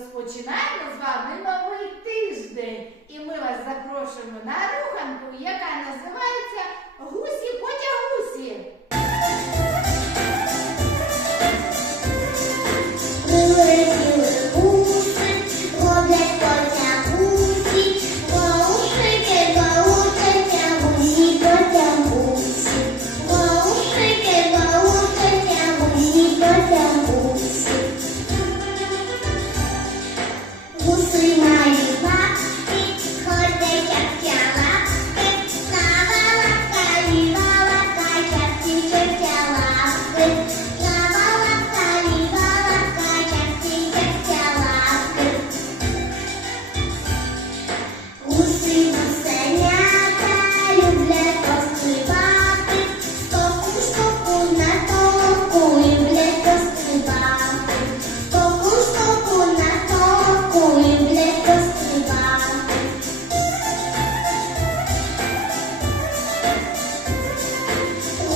Розпочинаємо з вами новий тиждень. І ми вас запрошуємо на руханку, яка називається Гусі потягусі. Гусі.